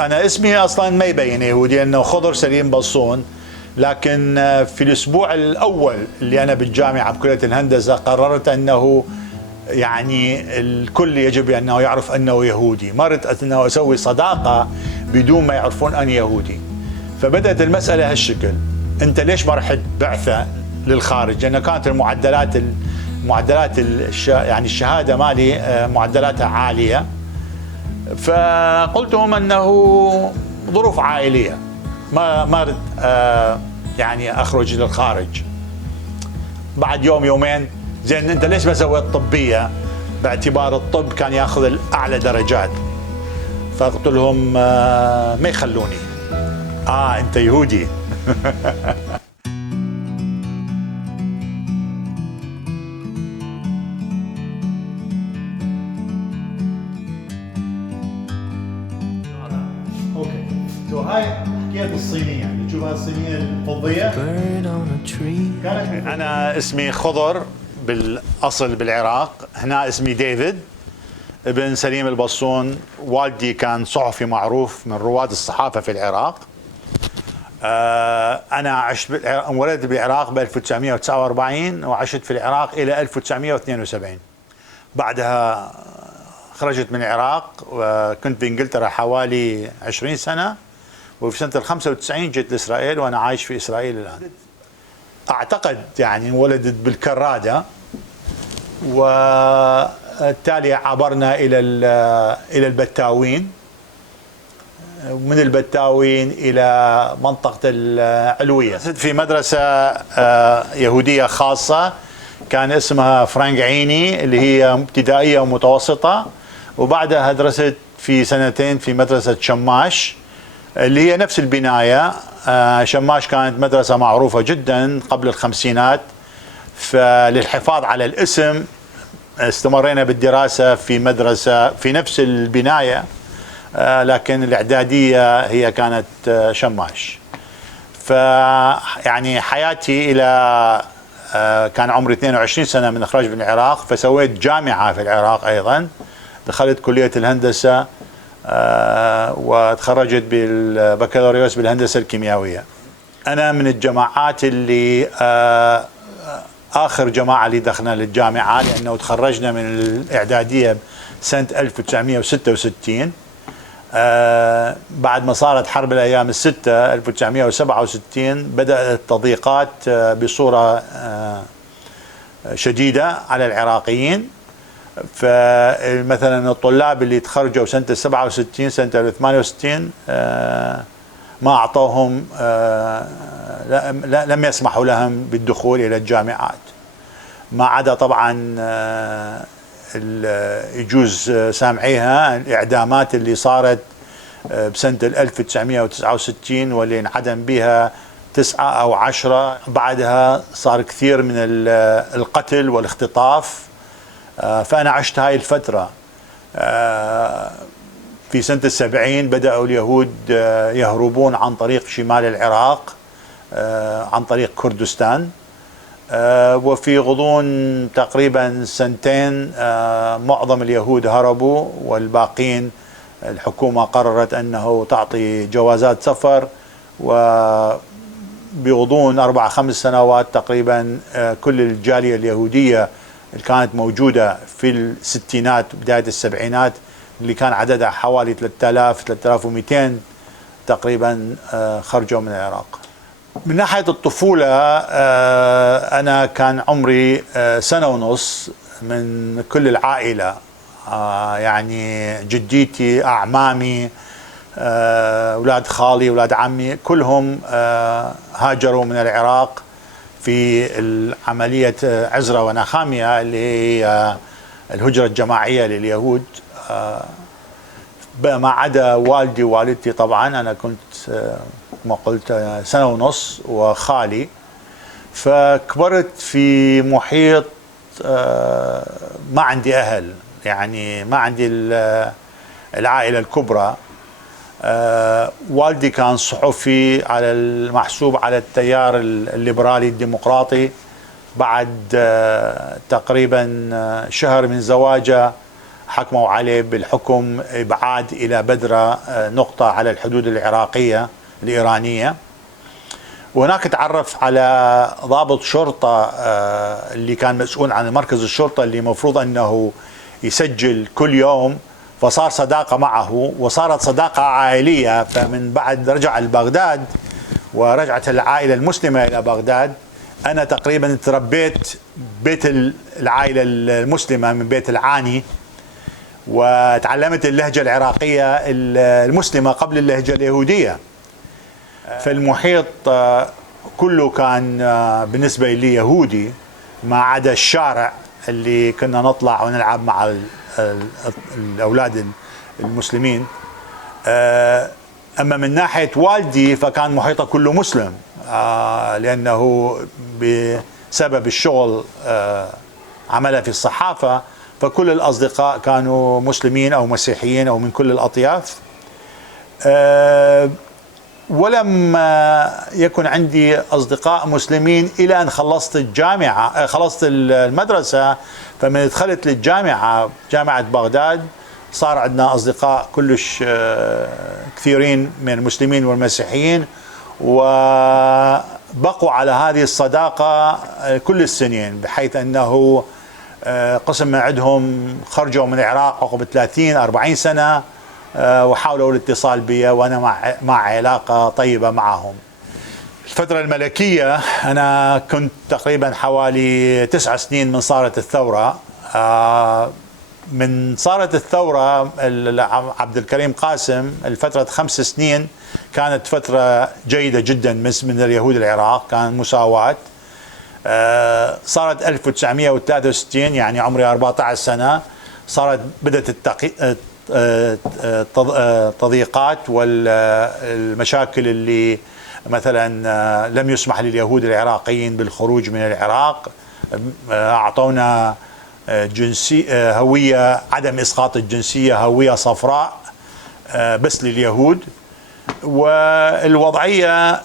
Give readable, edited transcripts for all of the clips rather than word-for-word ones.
أنا اسمي أصلا ما يبين يهودي لأنه خضر سليم بصون، لكن في الأسبوع الأول اللي أنا بالجامعة بكلية الهندسة قررت أنه يعني الكل يجب أنه يعرف أنه يهودي. ما أردت أنه أسوي صداقة بدون ما يعرفون أني يهودي. فبدأت المسألة هالشكل: أنت ليش ما رحت بعثة للخارج؟ لأن كانت المعدلات يعني الشهادة مالي معدلاتها عالية. فقلت لهم أنه ظروف عائلية، ما أريد يعني أخرج للخارج. بعد يوم يومين: زين أنت ليش ما سويت طبية؟ باعتبار الطب كان ياخذ الأعلى درجات. فقلت لهم ما يخلوني. أنت يهودي. هاي حكيت الصينية، يعني تشوفها الصينية الفضية. أنا اسمي خضر بالأصل بالعراق، هنا اسمي ديفيد ابن سليم البصون. والدي كان صحفي معروف من رواد الصحافة في العراق. أنا انولدت بالعراق ب 1949 وعشت في العراق إلى 1972. بعدها خرجت من العراق وكنت بإنجلترا حوالي 20 سنة، وفي سنة 95 جيت لإسرائيل وأنا عايش في إسرائيل الآن. أعتقد يعني ولدت بالكرادة، والتالي عبرنا إلى البتاوين، ومن البتاوين إلى منطقة العلوية. في مدرسة يهودية خاصة كان اسمها فرانك عيني، اللي هي ابتدائية ومتوسطة، وبعدها درست في سنتين في مدرسة شماش اللي هي نفس البناية. شماش كانت مدرسة معروفة جدا قبل الخمسينات، فللحفاظ على الاسم استمرينا بالدراسة في مدرسة في نفس البناية، لكن الإعدادية هي كانت شماش. فيعني حياتي إلى كان عمري 22 سنة من إخراج من العراق، فسويت جامعة في العراق أيضا. دخلت كلية الهندسة وتخرجت بالبكالوريوس بالهندسة الكيميائية. أنا من الجماعات اللي آخر جماعة اللي دخلنا للجامعة، لأنه تخرجنا من الإعدادية سنة 1966. بعد ما صارت حرب الأيام الستة 1967 بدأت التضييقات بصورة شديدة على العراقيين. فمثلا الطلاب اللي تخرجوا سنة 67 سنة 68 ما أعطوهم لم يسمحوا لهم بالدخول إلى الجامعات، ما عدا طبعا يجوز سامعيها الإعدامات اللي صارت بسنة 1969 واللي انعدم بها 9 أو 10. بعدها صار كثير من القتل والاختطاف. فأنا عشت هاي الفترة. في سنة 70 بدأوا اليهود يهربون عن طريق شمال العراق عن طريق كردستان، وفي غضون تقريبا سنتين معظم اليهود هربوا، والباقين الحكومة قررت أنه تعطي جوازات سفر. وبغضون 4-5 سنوات تقريبا كل الجالية اليهودية اللي كانت موجودة في الستينات بداية السبعينات، اللي كان عددها حوالي 3200 تقريبا، خرجوا من العراق. من ناحية الطفولة أنا كان عمري 1.5 سنة من كل العائلة، يعني جديتي، أعمامي، أولاد خالي، أولاد عمي، كلهم هاجروا من العراق في العملية عزرة ونخامية اللي هي الهجرة الجماعية لليهود، ما عدا والدي ووالدتي. طبعا أنا كنت ما قلت 1.5 سنة وخالي. فكبرت في محيط ما عندي أهل، يعني ما عندي العائلة الكبرى. والدي كان صحفي على المحسوب على التيار الليبرالي الديمقراطي. بعد تقريبا شهر من زواجه حكموا عليه بالحكم إبعاد إلى بدرة، نقطة على الحدود العراقية الإيرانية. وهناك تعرف على ضابط شرطة اللي كان مسؤول عن مركز الشرطة اللي مفروض أنه يسجل كل يوم، فصار صداقة معه وصارت صداقة عائلية. فمن بعد رجع لبغداد ورجعت العائلة المسلمة إلى بغداد، أنا تقريبا تربيت بيت العائلة المسلمة من بيت العاني، وتعلمت اللهجة العراقية المسلمة قبل اللهجة اليهودية. فالمحيط كله كان بالنسبة لي يهودي، ما عدا الشارع اللي كنا نطلع ونلعب مع الأولاد المسلمين. أما من ناحية والدي فكان محيطه كله مسلم، لأنه بسبب الشغل عمله في الصحافة، فكل الأصدقاء كانوا مسلمين أو مسيحيين أو من كل الأطياف. ولم يكن عندي أصدقاء مسلمين إلى أن خلصت الجامعة، خلصت المدرسة. فمن دخلت للجامعة، جامعة بغداد، صار عندنا أصدقاء كلش كثيرين من المسلمين والمسيحيين، وبقوا على هذه الصداقة كل السنين، بحيث أنه قسم من عندهم خرجوا من العراق عقب 30-40 سنة وحاولوا الاتصال بي، وأنا مع علاقة طيبة معهم. الفترة الملكية أنا كنت تقريبا حوالي 9 سنين من صارت الثورة. من صارت الثورة عبد الكريم قاسم، الفترة 5 سنين كانت فترة جيدة جدا من اليهود العراق، كان مساواة. صارت 1963 يعني عمري 14 سنة، صارت بدأت التضييقات والمشاكل اللي مثلا لم يسمح لليهود العراقيين بالخروج من العراق. أعطونا هوية، عدم إسقاط الجنسية، هوية صفراء بس لليهود. والوضعية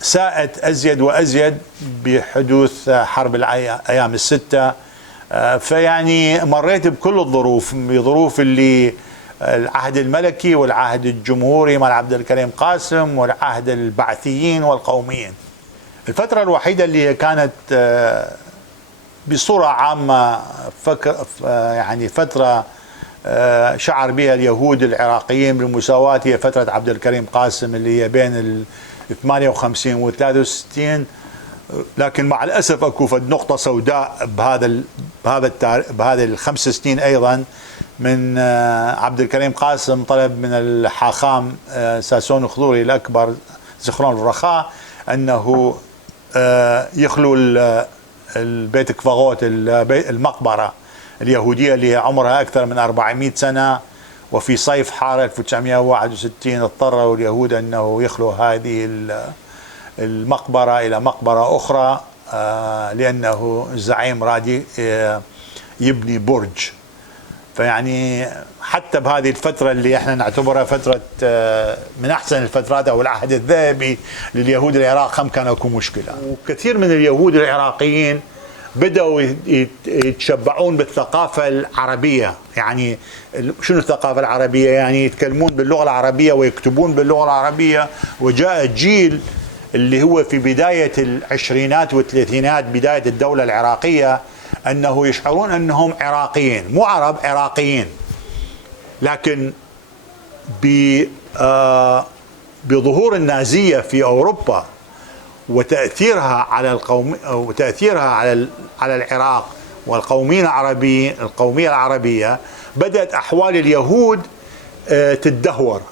ساءت أزيد وأزيد بحدوث حرب الأيام الستة. فيعني مريت بكل الظروف، بظروف اللي العهد الملكي والعهد الجمهوري مع عبد الكريم قاسم والعهد البعثيين والقوميين. الفترة الوحيدة اللي كانت بصورة عامة يعني فترة شعر بها اليهود العراقيين بالمساواة هي فترة عبد الكريم قاسم، اللي هي بين ال 58 و 63. لكن مع الأسف أكو نقطة سوداء بهذا ال5 سنين أيضا. من عبد الكريم قاسم طلب من الحاخام ساسون الخضوري الأكبر ذكرون الرخاء أنه يخلو البيت كفاغوت، المقبرة اليهودية اللي عمرها أكثر من 400 سنة. وفي صيف حار 1961 اضطروا اليهود أنه يخلوا هذه المقبرة إلى مقبرة أخرى، لأنه الزعيم راد يبني برج. فيعني حتى بهذه الفترة اللي احنا نعتبرها فترة من أحسن الفترات أو العهد الذهبي لليهود العراق، هم كان اكو مشكلة. وكثير من اليهود العراقيين بدأوا يتشبعون بالثقافة العربية. يعني شنو الثقافة العربية؟ يعني يتكلمون باللغة العربية ويكتبون باللغة العربية. وجاء جيل اللي هو في بداية العشرينات والثلاثينات، بداية الدولة العراقية، أنه يشعرون أنهم عراقيين، مو عرب، عراقيين. لكن بظهور النازية في أوروبا وتأثيرها على وتأثيرها على العراق والقوميين العربيين، القومية العربية، بدأت أحوال اليهود تتدهور،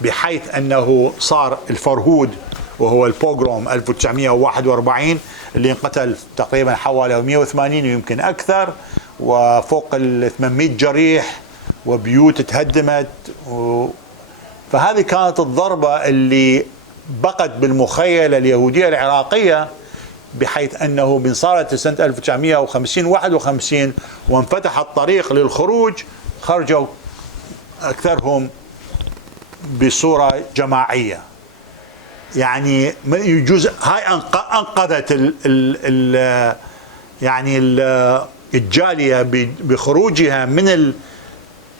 بحيث أنه صار الفرهود وهو البوغروم 1941 اللي انقتل تقريبا حوالي 180 ويمكن أكثر، وفوق ال 800 جريح، وبيوت تهدمت. فهذه كانت الضربة اللي بقت بالمخيلة اليهودية العراقية، بحيث أنه من صارت سنة 1950-51 وانفتح الطريق للخروج، خرجوا أكثرهم بصورة جماعية. يعني يجوز هاي أنقذت يعني الجالية بخروجها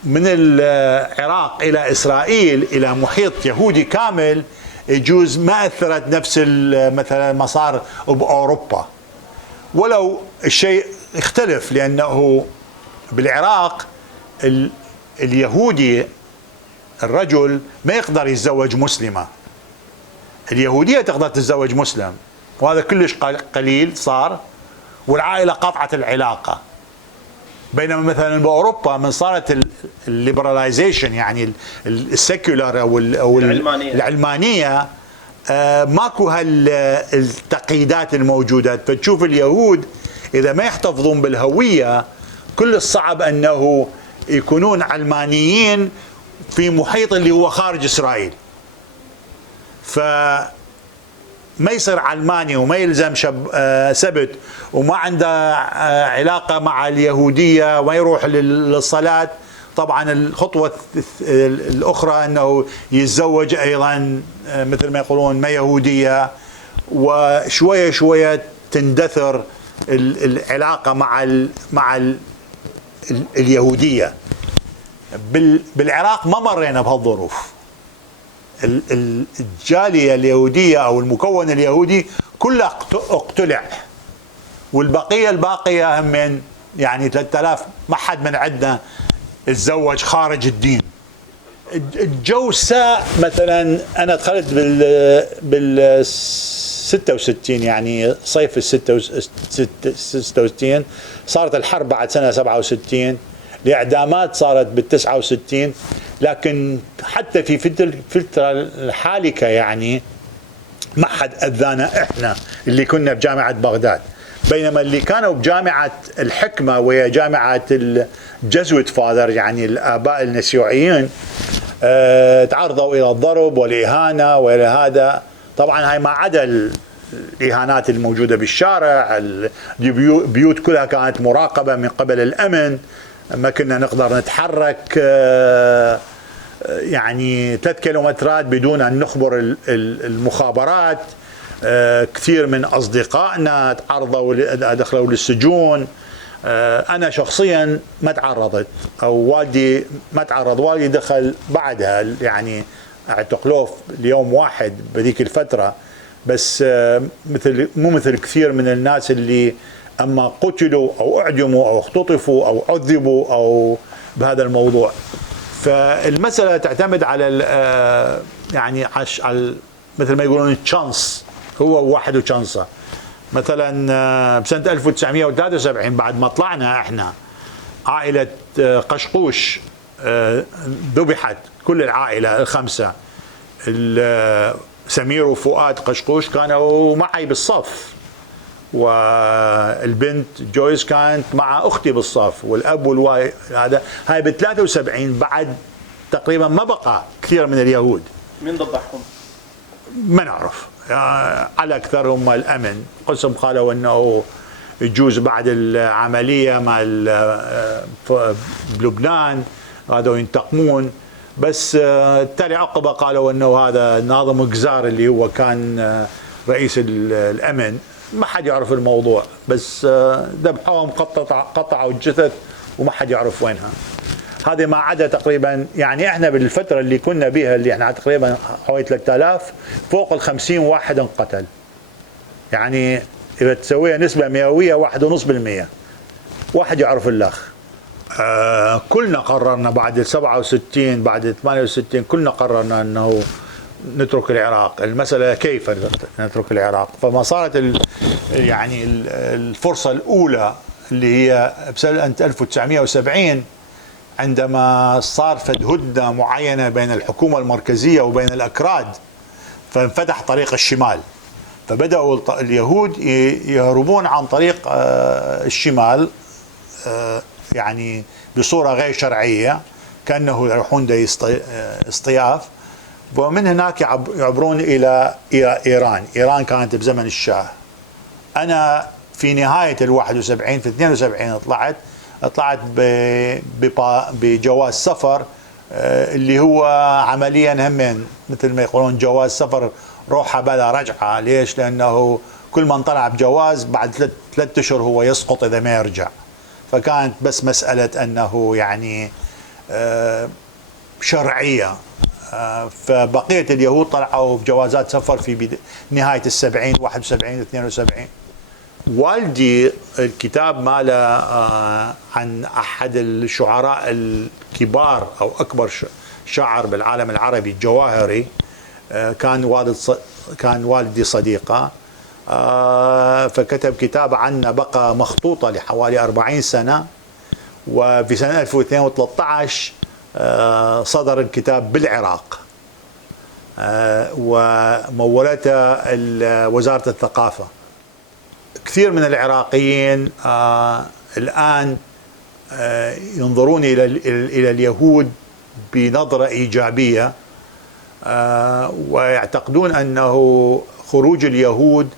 من العراق إلى إسرائيل إلى محيط يهودي كامل، يجوز ما أثرت نفس مثلا ما صار بأوروبا، ولو الشيء اختلف، لأنه بالعراق اليهودي الرجل ما يقدر يتزوج مسلمة، اليهودية تقدر تتزوج مسلم، وهذا كلش قليل صار، والعائلة قطعت العلاقة. بينما مثلا باوروبا من صارت الليبراليزيشن، يعني السيكولار او العلمانيه، ماكو هالتقييدات الموجوده، فتشوف اليهود اذا ما يحتفظون بالهويه كل الصعب انه يكونون علمانيين في محيط اللي هو خارج اسرائيل. ما يصير علماني وما يلزم سبت وما عنده علاقة مع اليهودية وما يروح للصلاة. طبعا الخطوة الأخرى أنه يتزوج أيضا مثل ما يقولون ما يهودية، وشوية شوية تندثر العلاقة مع اليهودية. بالعراق ما مرينا بهالظروف، الجالية اليهودية أو المكون اليهودي كله اقتلع، والبقية الباقية هم من يعني 3000 ما حد من عندنا تزوج خارج الدين. الجو ساء. مثلا أنا دخلت بال 66 يعني صيف ال 66 صارت الحرب بعد سنة 67، الإعدامات صارت بال 69، لكن حتى في فترة الحالكة يعني ما حد أذانا إحنا اللي كنا بجامعة بغداد، بينما اللي كانوا بجامعة الحكمة وهي جامعة الجزويت فاذر يعني الآباء النسيوعيين تعرضوا إلى الضرب والإهانة وإلى هذا. طبعا هاي ما عدا الإهانات الموجودة بالشارع، البيوت كلها كانت مراقبة من قبل الأمن، ما كنا نقدر نتحرك يعني 3 كيلومترات بدون أن نخبر المخابرات. كثير من أصدقائنا تعرضوا دخلوا للسجون. أنا شخصيا ما تعرضت، أو والدي ما تعرض، والدي دخل بعدها يعني اعتقلوه ليوم واحد بذيك الفترة، بس مو مثل كثير من الناس اللي أما قتلوا أو أعدموا أو اختطفوا أو عذبوا أو بهذا الموضوع. فالمسألة تعتمد على يعني على مثل ما يقولون التشانس، هو واحد وشانسه. مثلا بسنة 1973 بعد ما طلعنا احنا عائلة قشقوش ذبحت، كل العائلة الخمسة، سمير وفؤاد قشقوش كانوا معي بالصف، والبنت جويس كانت مع أختي بالصف، والأب والوالد. هاي ب 73 بعد تقريبا ما بقى كثير من اليهود. مين ضبحهم؟ ما نعرف، على أكثرهم الأمن. قسم قالوا أنه يجوز بعد العملية مع بلبنان قالوا ينتقمون، بس تالي عقبة قالوا أنه هذا ناظم قزار اللي هو كان رئيس الأمن، ما حد يعرف الموضوع، بس ذبحوهم، قطعوا الجثث وما حد يعرف وينها. هذه ما عدا تقريبا يعني احنا بالفترة اللي كنا بها اللي احنا تقريبا حوالي 3000 فوق ال 50 واحد انقتل. يعني اذا تسويها نسبة مئوية 1.5%، واحد يعرف الاخ. كلنا قررنا بعد ال 67 بعد 68 كلنا قررنا انه نترك العراق. المسألة كيف نترك العراق؟ فما صارت يعني الفرصة الأولى اللي هي بسنة 1970 عندما صار فد هدنة معينة بين الحكومة المركزية وبين الأكراد، فانفتح طريق الشمال، فبدأوا اليهود يهربون عن طريق الشمال يعني بصورة غير شرعية، كأنه يروحون اصطياف، ومن هناك يعبرون إلى إيران. إيران كانت بزمن الشاه. أنا في نهاية 71 في 72 طلعت بجواز سفر اللي هو عمليا همين مثل ما يقولون جواز سفر روحة بلا رجعة. ليش؟ لأنه كل من طلع بجواز بعد 3 أشهر هو يسقط إذا ما يرجع. فكانت بس مسألة أنه يعني شرعية. فبقية اليهود طلعوا بجوازات سفر في نهاية 70 71 72. والدي الكتاب ماله عن أحد الشعراء الكبار أو أكبر شاعر بالعالم العربي، الجواهري، كان والدي صديقه، فكتب كتاب عنه بقى مخطوطة لحوالي 40 سنة، وفي سنة 2013 صدر الكتاب بالعراق، ومولته وزارة الثقافة. كثير من العراقيين الآن ينظرون إلى اليهود بنظرة إيجابية، ويعتقدون أنه خروج اليهود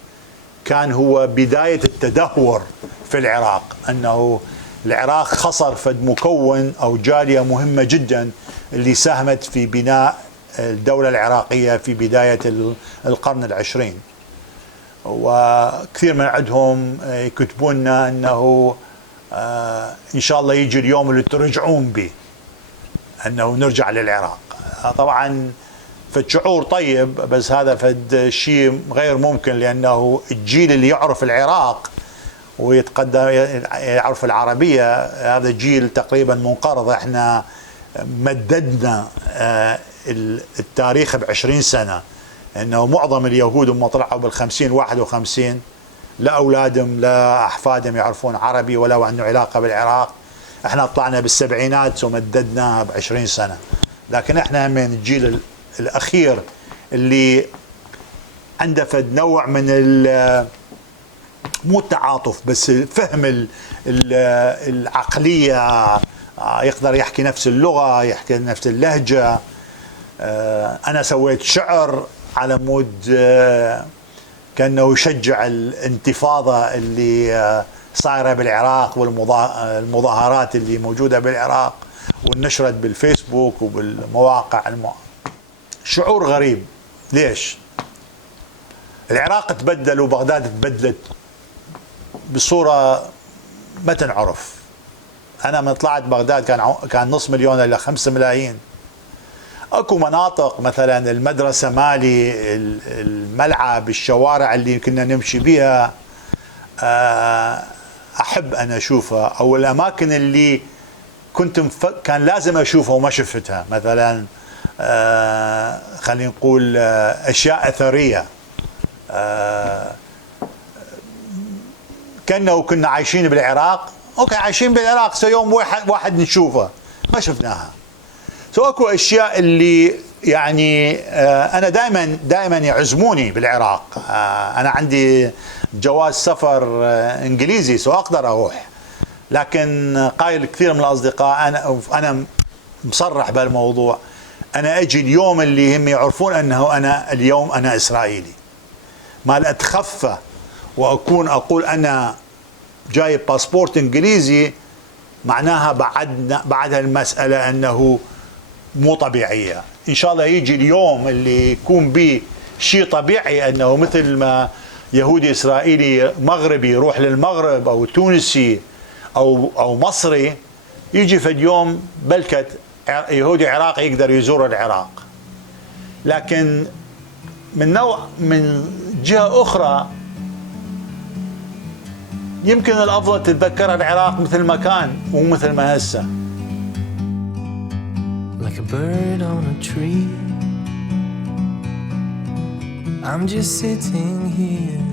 كان هو بداية التدهور في العراق، أنه العراق خسر فد مكون أو جالية مهمة جدا اللي ساهمت في بناء الدولة العراقية في بداية القرن العشرين. وكثير من عندهم يكتبون أنه إن شاء الله يجي اليوم اللي ترجعون به، أنه نرجع للعراق. طبعا فالشعور طيب، بس هذا فد شيء غير ممكن، لأنه الجيل اللي يعرف العراق ويتقدم يعرف العربية هذا جيل تقريبا منقرض. احنا مددنا التاريخ ب20 سنة، انه معظم اليهود هم طلعوا بال50 51 لا اولادهم لا احفادهم يعرفون عربي ولا عنده علاقة بالعراق. احنا طلعنا بالسبعينات ومددناها ب20 سنة، لكن احنا من الجيل الاخير اللي عنده فد نوع من مو التعاطف بس فهم العقلية، يقدر يحكي نفس اللغة، يحكي نفس اللهجة. أنا سويت شعر على مود كأنه يشجع الانتفاضة اللي صايرة بالعراق والمظاهرات اللي موجودة بالعراق ونشرت بالفيسبوك وبالمواقع شعور غريب. ليش؟ العراق تبدل وبغداد تبدلت بصورة ما تنعرف. أنا من طلعت بغداد كان نص مليون إلى 5 ملايين. أكو مناطق مثلا المدرسة مالي، الملعب، الشوارع اللي كنا نمشي بها أحب أنا أشوفها، أو الأماكن اللي كان لازم أشوفها وما شفتها. مثلا خلينا نقول أشياء أثرية، كنا عايشين بالعراق. اوكي عايشين بالعراق، سو يوم واحد نشوفه ما شفناها. سو اكو اشياء اللي يعني انا دائما يعزموني بالعراق. انا عندي جواز سفر انجليزي سو اقدر اروح، لكن قايل كثير من الاصدقاء انا مصرح بالموضوع، انا اجي اليوم اللي هم يعرفون انه اليوم انا اسرائيلي، ما اتخفى واكون اقول انا جايب باسبورت انجليزي، معناها بعدها المسألة انه مو طبيعية. ان شاء الله يجي اليوم اللي يكون به شيء طبيعي، انه مثل ما يهودي اسرائيلي مغربي يروح للمغرب او تونسي او مصري، يجي في اليوم بلكت يهودي عراقي يقدر يزور العراق. لكن من جهة اخرى يمكن الأفضل تتذكر العراق مثل ما كان ومو مثل ما هسه. Like a bird on a tree, I'm just sitting here